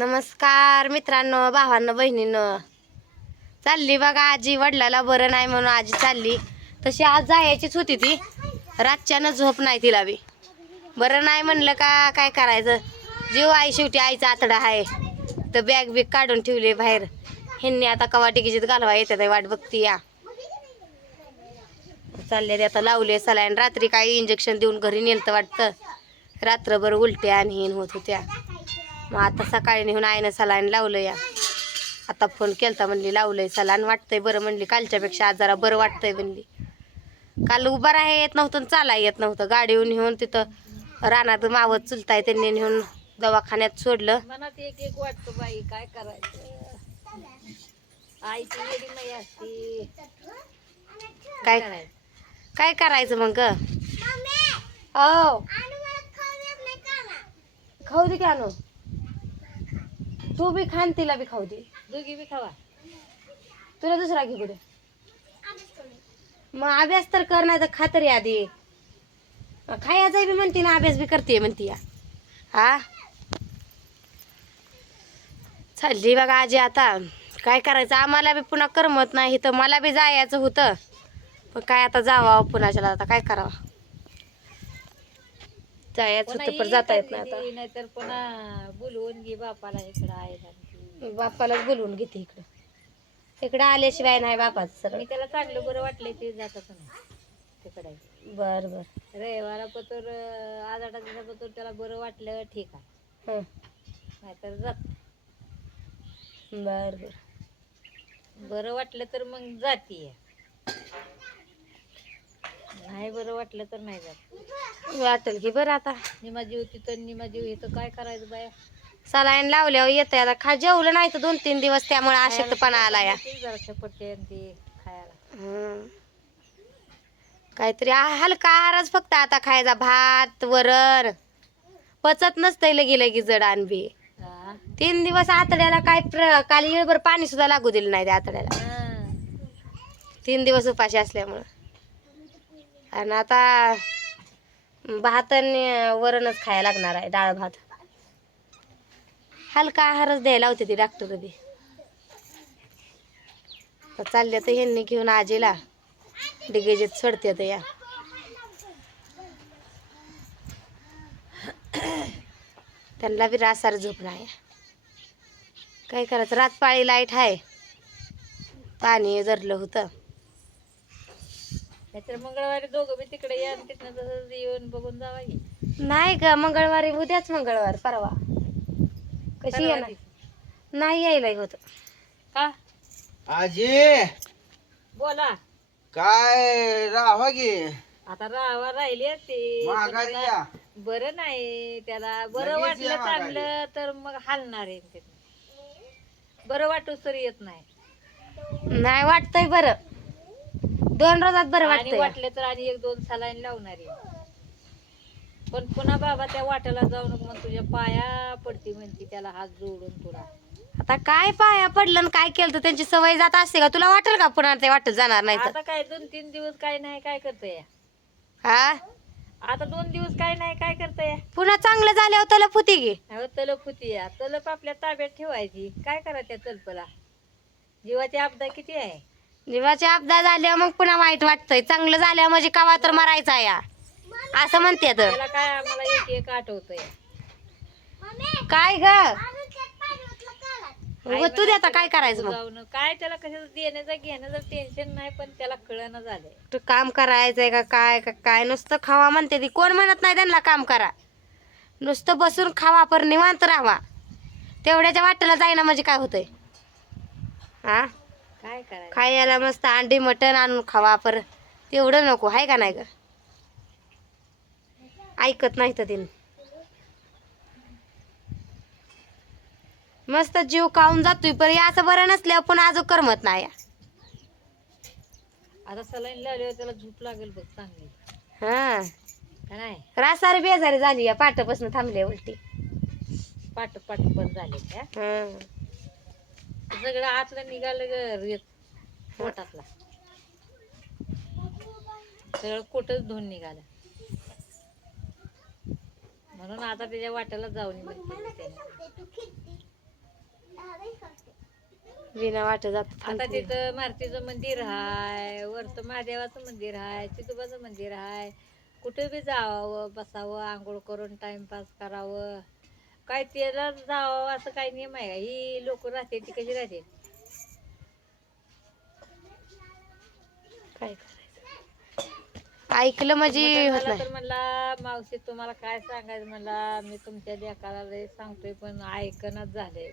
नमस्कार मित्रांनो भावांना बहिणीनं चालली बघा आजी वडिलाला बरं नाही म्हणून आजी चालली तशी आज जायचीच होती ती रातच्यानं झोप नाही तिला बी बरं नाही म्हणलं का काय करायचं जीव आई शेवटी आईचा आतडा आहे तर बॅग बिग काढून ठेवले बाहेर ह्यांनी आता कवाटे किजित घालवा येते वाट बघती या चालल्या रे आता लावले चला रात्री काही इंजेक्शन देऊन घरी नेलतं वाटतं रात्रभर उलट्या आणि होत होत्या मग आता सकाळी नेहून आईनं ना सलाईन लावलं या आता फोन केला म्हणली लावलंय सलान वाटतंय बरं म्हणली कालच्यापेक्षा आज आजारा बरं वाटतंय म्हणली काल उभा येत नव्हतं चालाय येत नव्हतं गाडी तिथं रानात मावत चुलताय त्यांनी नेऊन दवाखान्यात सोडलं वाटत बाई काय करायचं काय काय करायचं मग खाऊ आणू तू बी खान तिला खाऊ दे खावा तुला दुसरा कुठे मग अभ्यास तर करण्याचा खात्री आधी खायचा ना अभ्यास बी करते म्हणती हा चालली बघा आजी आता काय करायचं आम्हाला बी पुन्हा करमत नाही तर मला बी जायचं होतं पण काय आता जावं चला आता काय करावं जायचं तर इकड़। जाता येत नाही आता नाहीतर पुन्हा बोलवून घे बापाला इकडे आहे बापालाच बोलवून घेते इकडे इकडे आल्याशिवाय नाही बापाच सर मी त्याला चांगलं बरं वाटलं ते जातात तिकडे बर बर रविवारा पतर आजाडा दिसा पतर त्याला बरं वाटलं ठीक आहे नाहीतर जात बर बर बरं वाटलं तर मग वाट जाते नाही बरं वाटलं तर नाही जात वाटल की बरं आता मी माझी होती तर माझी होती तर काय करायचं बा सलाईन लावल्यावर येत आता खा जेवलं नाही तर दोन तीन दिवस त्यामुळे आशक्त पण आला या काहीतरी हलका आहारच फक्त आता खायचा भात वरण पचत नसतंय लगे लगे जड आणबी तीन दिवस आतड्याला काय काल येळभर पाणी सुद्धा लागू दिलं नाही त्या आतड्याला तीन दिवस उपाशी असल्यामुळे आणि आता भात आणि वरणच खायला लागणार आहे डाळ भात हलका आहारच द्यायला होते ते डॉक्टर डाक्टर चालले तर ह्यांनी घेऊन आजीला डिगेजेत सोडते या त्यांना बी रासार झोप नाही काय करायचं रात रातपाळी लाईट आहे पाणी जरलं होतं नाहीतर मंगळवारी दोघं मी तिकडे तिथनं तसंच येऊन बघून जावा की नाही का मंगळवारी उद्याच मंगळवार परवा कशी नाही यायला होत का आजी बोला काय राहा आता राहा राहिली असते बर नाही त्याला बर वाटलं चांगलं तर मग हालणार आहे बरं वाटू तरी येत नाही वाटतय बर दोन रोजात बरं वाटते वाटले तर आणि एक दोन सालाईन लावणारी पण पुन, पुन्हा बाबा त्या वाट्याला जाऊ तुझ्या पाया पडती त्याला हात जोडून तुला का आता काय पाया पडलं त्यांची सवय जात असते का तुला वाटेल का वाटत जाणार नाही आता काय दोन तीन दिवस काय नाही काय हा आता दोन दिवस काय नाही काय करतोय पुन्हा चांगलं झालं फुती गे तल फुती तलप आपल्या ताब्यात ठेवायची काय करा त्या चलपला जीवाची आपदा किती आहे जीवाच्या आपदा झाल्या मग पुन्हा वाईट वाटतंय चांगलं झाल्या म्हणजे कावा तर मरायचा या असं म्हणते काय ग तू दे काय करायचं काय त्याला देण्याचं घेण्याचं टेन्शन नाही पण त्याला कळणं झालं तू काम करायचंय का काय काय नुसतं खावा म्हणते ती कोण म्हणत नाही त्यांना काम करा का का का का नुसतं बसून खावा निवांत राहावा तेवढ्याच्या वाटेला जायना म्हणजे काय होतंय हा खायला मस्त अंडी मटण आणून खावा पर तेवढं नको आहे का नाही ग ऐकत नाही तर तिने मस्त जीव खाऊन जातोय पर याचं बरं नसले पण आज करमत नाही आता सलाईन लागली त्याला झोप बघ चांगली रासारी बेजारी झाली या पाठापासून थांबले उलटी पाठ पाठ बंद झाले सगळं आतलं निघालं रेत पोटातला सगळं धुवून निघालं म्हणून आता त्याच्या वाट्याला जाऊन जिला वाटत आता तिथं जा वाट मारुतीच मंदिर हाय वरत महादेवाचं मंदिर हाय चितुबाच मंदिर हाय कुठे बी जावा बसावं आंघोळ करून टाइम करावं काय त्याला जावं असं काही नियम आहे ही लोक राहते ऐकलं म्हणजे म्हणला मावशी तुम्हाला काय सांगायचं म्हणला मी तुमच्या लेकाला सांगतोय पण ऐकणार झाले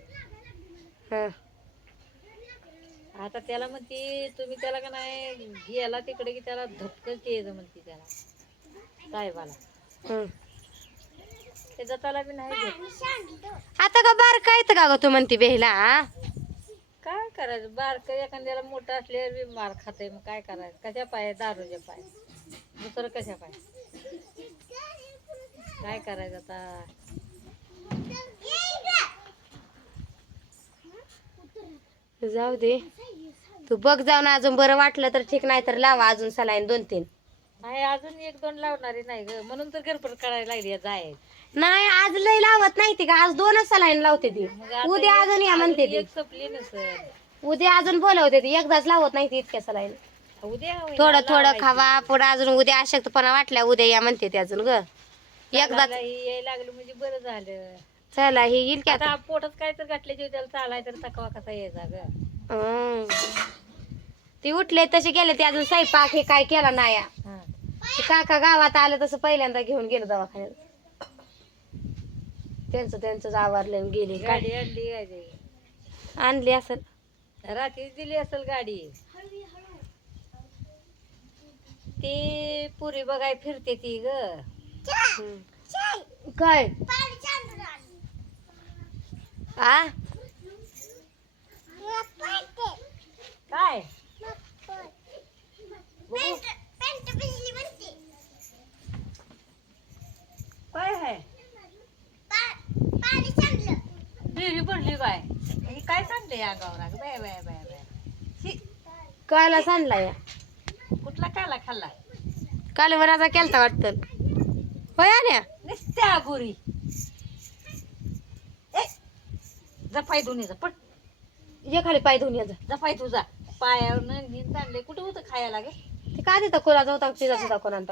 आता त्याला म्हणते तुम्ही त्याला का नाही गेला तिकडे की त्याला धक्क म्हणते त्याला साहेबाला ते आता बार का बारका येत का तू म्हणते बेहिला काय करायचं बारक एखाद्याला मोठा असले बी मार मग काय करायचं का कशा पाय दारूच्या पाय दुसरं कशा पाय काय करायचं का आता जाऊ दे तू बघ जाऊ अजून बरं वाटलं तर ठीक नाही तर थे लावा अजून सलाईन दोन तीन अजून एक दोन लावणारी नाही ग म्हणून तर घरपर करायला लागली जाय नाही आज लय लावत नाही ती का आज दोनच सलाईन लावते ती उद्या अजून या म्हणते ती उद्या अजून बोलवते ती एकदाच लावत नाही ती इतक्या सलाईन उद्या थोडं थोडं खावा पुढे अजून उद्या अशक्तपणा वाटल्या उद्या या म्हणते अजून ग एकदा काय म्हणजे बरं झालं चला पोटच काय तर घातले ग ती उठले तसे गेले ते अजून साई हे काय केला नाही काका गावात आलं तसं पहिल्यांदा घेऊन गेलो दवाखान्यात त्यांचं त्यांचंच आवार लय गेली गाडी आणली आणली असेल रात्रीच दिली असेल गाडी ती पुरी बघाय फिरते ती ग काय काय या गौरा या कुठला काळा खाल्ला काळे वराचा केल्ता वाटतं हो याने निस्ते आगुरी जा फायदुनी जा पट पर... जे खाली फायदुनी जा जा फायतू जा पायानं निन ताणले कुठे उठ खाया लाग ते काय देता कोला जाऊ टाकती जसा टाकणंत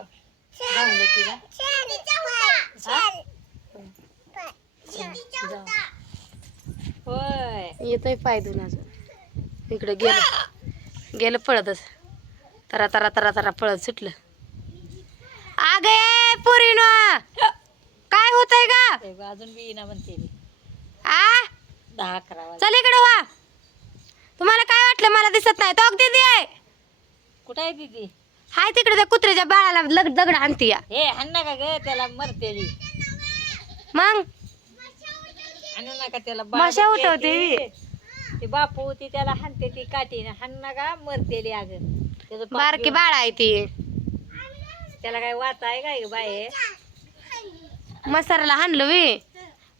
सांगले तिला तिच्या येतोय पाय धुन अजून इकडे गेलं गेलं पळतच तरा तरा तरा तरा पळत सुटलं आग पुरी नौ। काय होतय का अजून विना म्हणते चल इकडे वा तुम्हाला काय वाटलं मला दिसत नाही तो दिदी आहे कुठे आहे दिदी हाय तिकडे त्या कुत्र्याच्या बाळाला लग दगड आणते या हे हाणा का ग त्याला मरते मग आणू नका त्याला माश्या उठवते थी थी ना ना। ना। ना। भी। भी ते बापू ती त्याला हाणते ती काठी हाणणं का मरतेली अग बारकी बाळ आहे ती त्याला काय वाचा आहे काय बाय मसाराला हाणलो वि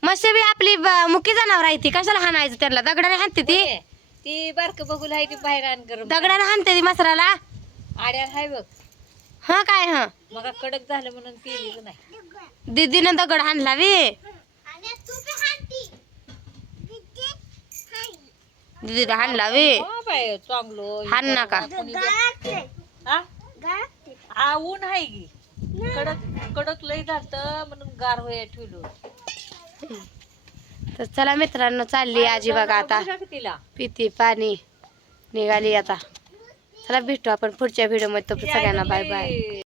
मसे बी आपली मुकी जनावर आहे ती कशाला हाणायचं त्याला दगडाने हाणते ती ती बारक बघू आहे ती बाहेर आण करून दगडाने हाणते ती मसाराला आड्यात हाय बघ हा काय हा मग कडक झालं म्हणून ती नाही दिदीनं दगड हाणला वि हानलावी चांगलो कडक कडक झालत म्हणून गार ठेवलो तर चला मित्रांनो चालली आजी बघा आता पिती पाणी निघाली आता चला भेटू आपण पुढच्या व्हिडिओ मध्ये सगळ्यांना बाय बाय